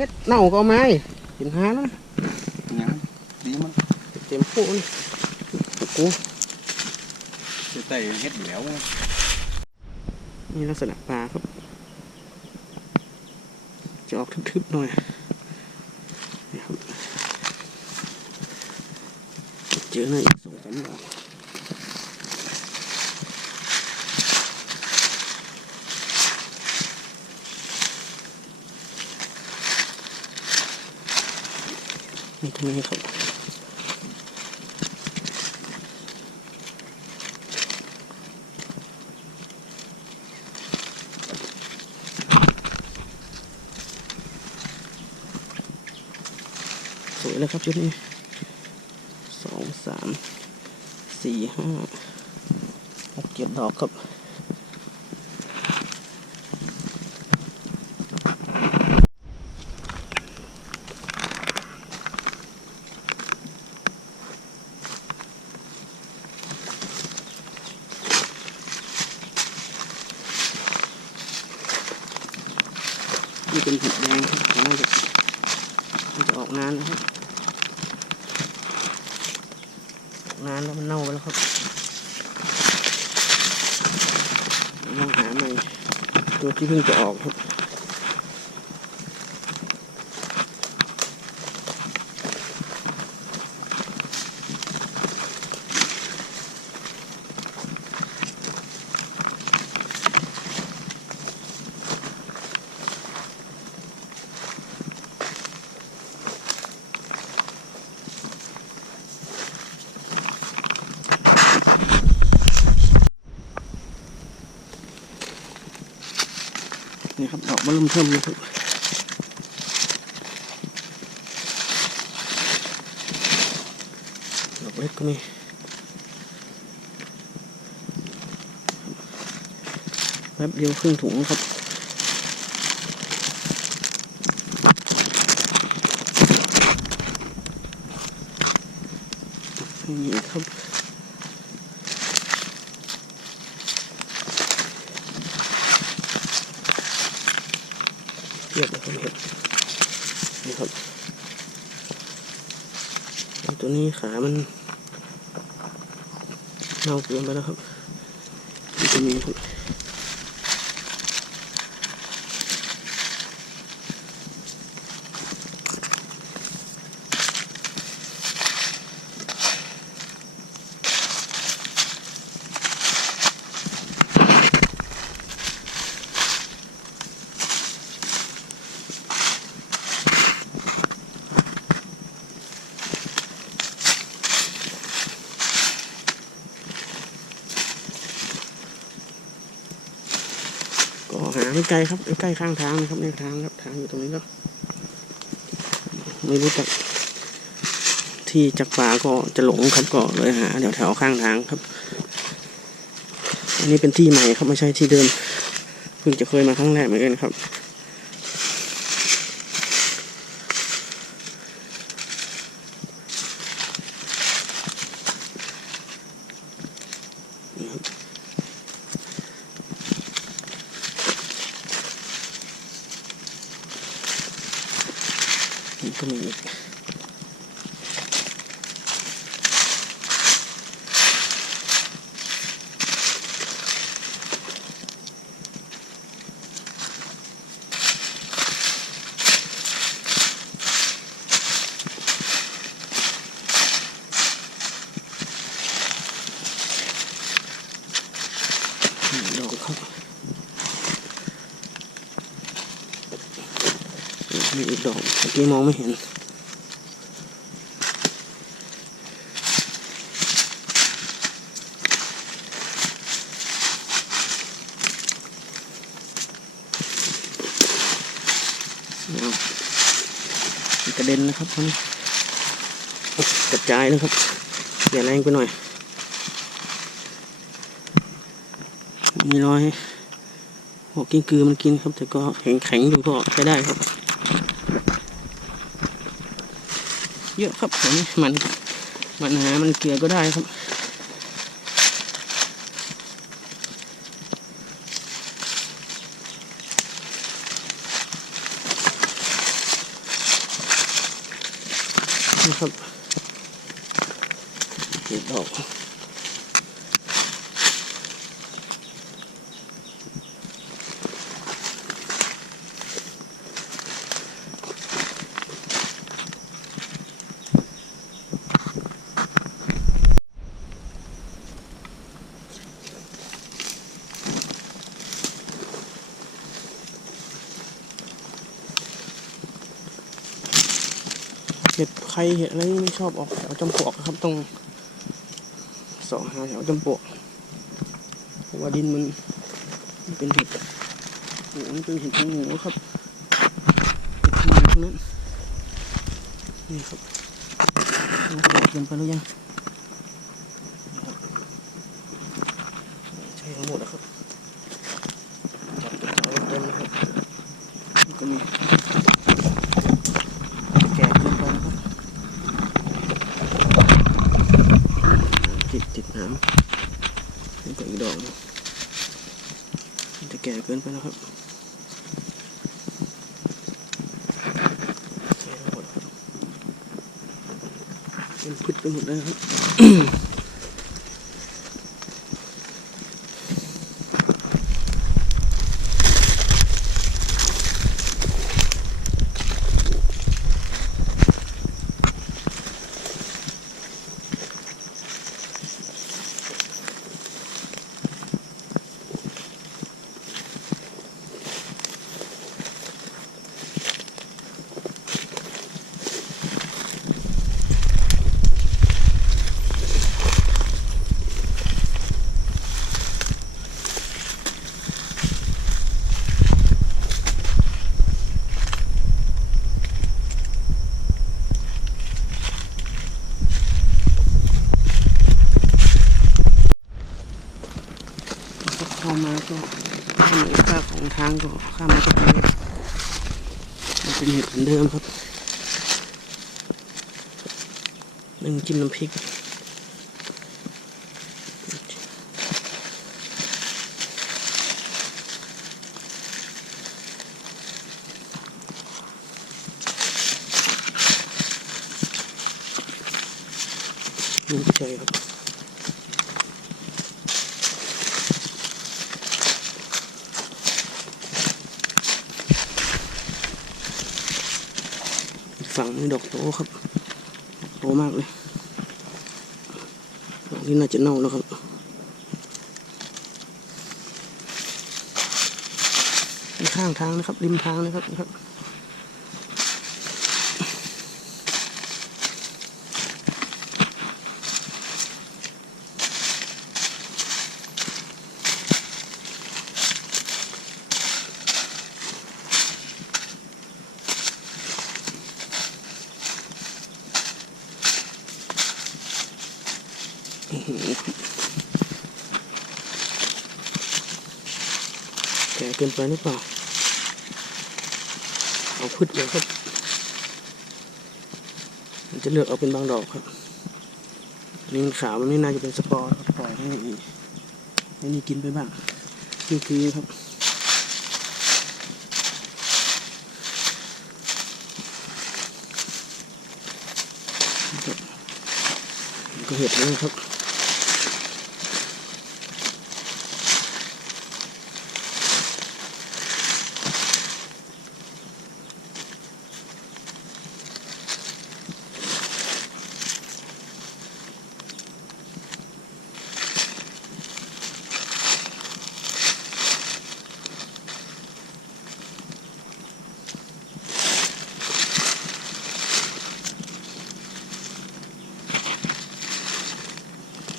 ฮ็ดเน่าก็เอาไม้เห็นหาแล้วนะยังดีมั้งเต็มโป๊ะนี่กูจะไต่เฮ็ดอยู่แล้วนี่ลักษณะปลาครับ จะออกทึบๆหน่อยนี่ครับเจอหน่อยอีกสองสามดอก นี่ตรงนี้ครับสวยแล้วครับชุดนี้สองสามสี่ห้าหกเจ็ดดอกครับ นี่เป็นผิดแดงครับน่าจะมันจะออกนานนะครับออกนานแล้วมันเน่าไปแล้วครับลองหาใหม่ตัวที่เพิ่งจะออกครับ นี่ครับดอกมะลุมเทิมนะครับดอกเล็กก็มีแป๊บเดียวครึ่งถุงครับนี่ครับ เทียบนะครับเห็ดนี่ครับตัวนี้ขามันเน่าเกินไปแล้วครับนี่ตัวนี้ครับ ก็หาไม่ไกลครับใกล้ๆข้างทางนะครับเนี่ยทางครับทางอยู่ตรงนี้ก็ไม่รู้จักที่จากป่าก็จะหลงครับก็เลยหาแถวแถวๆข้างทางครับ อันนี้เป็นที่ใหม่ครับไม่ใช่ที่เดิมเพิ่งจะเคยมาครั้งแรกเหมือนกันครับ นี่ก็มีอีกหนึ่งดอกครับมีอีกดอก เมื่อกี้มองไม่เห็น กระเด็นนะครับท่านกระจายนะครับอย่าแรงไปหน่อย มีรอยหัวกิ้งกือมันกินครับ แต่ก็แข็งแข็งๆอยู่ก็ใช้ได้ครับ เยอะครับผมมันมันหามันเกลือก็ได้ครับนี่ครับเก็บดอก ห็ดใครเห็ดอะไรไม่ชอบออกแถวจำปวกครับต้องสองหาแถวจำปวกเพราะว่าดินมันมันเป็นเห็ดโอ้โหมันเป็นเห็ดของหมูครับเห็ดมูทั้งนั้นนี่ครับเราปอกกันไปแล้วยังนะครับใช่ทั้งหมดนะครับจับกระจายเต็มนะครับนี่ก็มี แกะลงไปนะครับติดติดน้ำนี่ก็อีกดอกหนึ่งมันจะแกินไปแล้วครับเป็นพืชไปหมดเลยครับ เข้ามาก็เหนือค่าของทางก็ข้ามมาก็เป็นมันเป็นเห็ดเหมือนเดิมครับหนึ่งจิ้มน้ำพริกนี่ใช่ครับ ฝั่งนี้ดอกโตครับโตมากเลยฝั่งนี้น่าจะเน่าแล้วครับข้างทางนะครับ ริมทางนะครับ เกินไปหรือเปล่าเอาพืชเลยครับมันจะเลือกเอาเป็นบางดอกครับอันนี่มันขาวมันนี่น่าจะเป็นสปอร์ปล่อยให้ให้นี่กินไปบ้างนี่คือครับก็เห็ดเลยครับ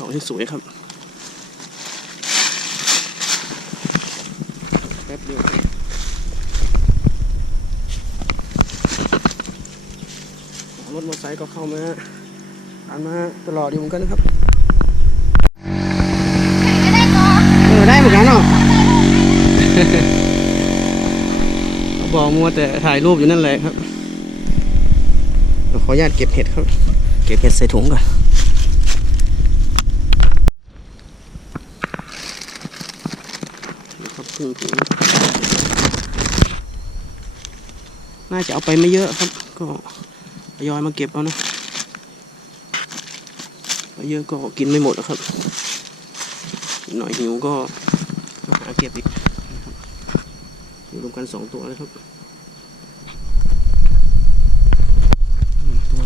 ดอกที่สวยครับแป๊บเดียวรถมอเตอร์ไซค์ก็เข้ามาผ่านมาตลอดอยู่เหมือนกันนะครับเออได้เหมือนกันเนาะบอกมัวแต่ถ่ายรูปอยู่นั่นแหละครับขออนุญาตเก็บเห็ดครับ เก็บเห็ดใส่ถุงก่อน นะครับครึ่งถุงน่าจะเอาไปไม่เยอะครับ ก็ทยอยมาเก็บเอานะเอาเยอะก็กินไม่หมดนะครับ หน่อยหิวก็หาเก็บอีกนะครับอยู่รวมกันสองตัวเลยครับตัว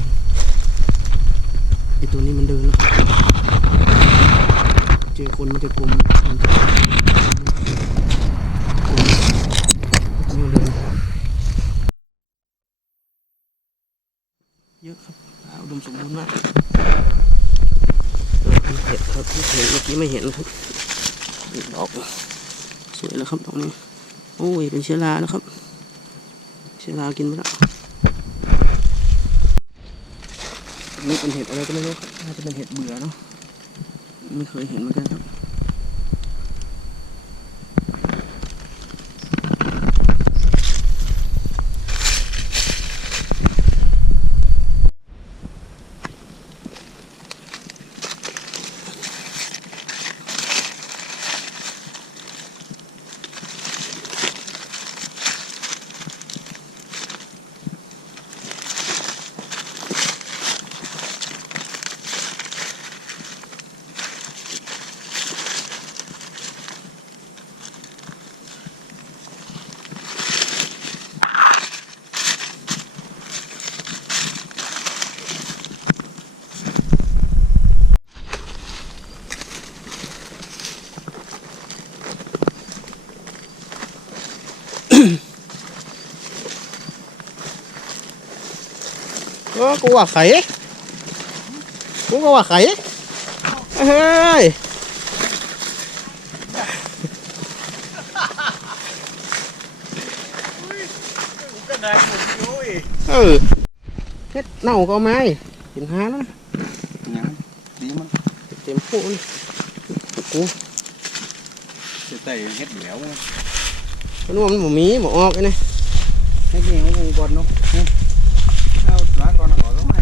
ไอตัวนี้มันเดินแล้วครับ เจอคนมันจะกลมมันจะกลมมันเดิน เยอะครับป่าอุดมสมบูรณ์มากเห็ดครับเห็นเมื่อกี้ไม่เห็นครับนี่ดอกสวยแล้วครับดอกนี้ โอ้ยเป็นเชื้อราแล้วครับ เชื้อรากินไปแล้วนี่เป็นเห็ดอะไรก็ไม่รู้ครับน่าจะเป็นเห็ดเบื่อเนาะไม่เคยเห็นเหมือนกันครับ ก็กูว่าไข่กูก็ว่าไข่เฮ้ยก็ได้หมดโอ้ยเออเฮ็ดเน่าก็ เอา